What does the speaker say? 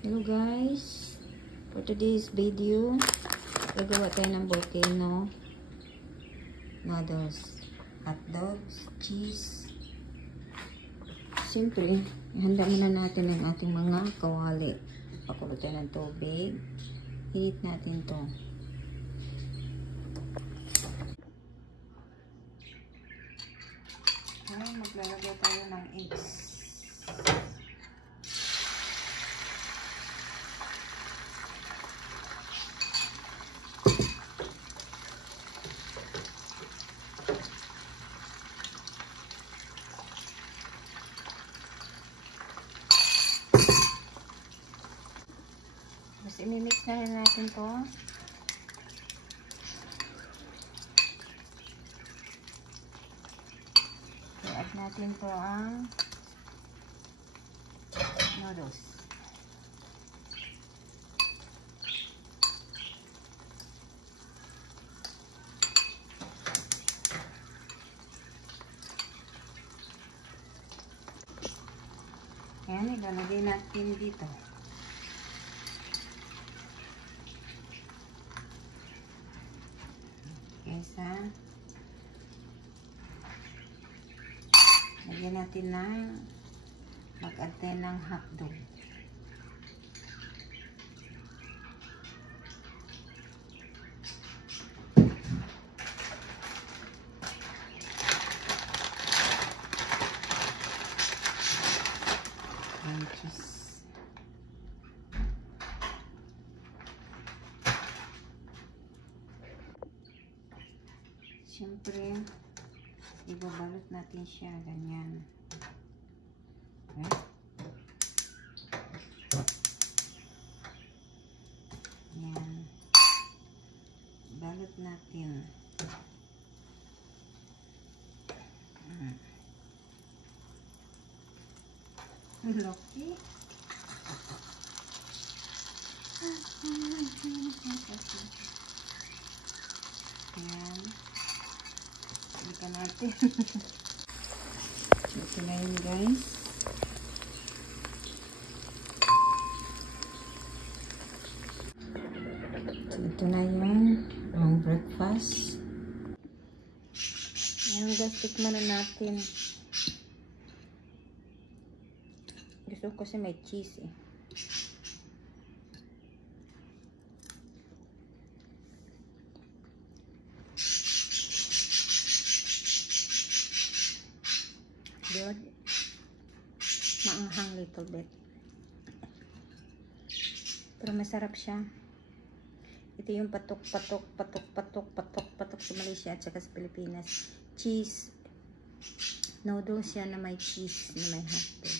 Hello guys, for today's video gagawa tayo ng volcano noodles, hot dogs, cheese. Siyempre ihanda muna natin ang ating mga kawali. Pakulo tayo ng tubig, heat natin to. Maglalagay tayo ng eggs. Mas imimix na rin natin to. I-add natin to ang noodles. Ayan, ilalagay natin dito. Kesa lagyan natin ng mag-add ng hotdog. And cheese. Siyempre, ibabalot natin siya ganyan. Okay? Yan. Balot natin. Laki. Yan. Balikan natin. Ito na yun guys. So, ito na yun. Ang breakfast. Ayan guys, tikman na natin. Gusto ko kasi may cheese eh. Good. Maanghang little bit. Pero masarap siya. Ito yung patok sa Malaysia at saka sa Pilipinas. Cheese. Noodles yan na may cheese, na may hotdog.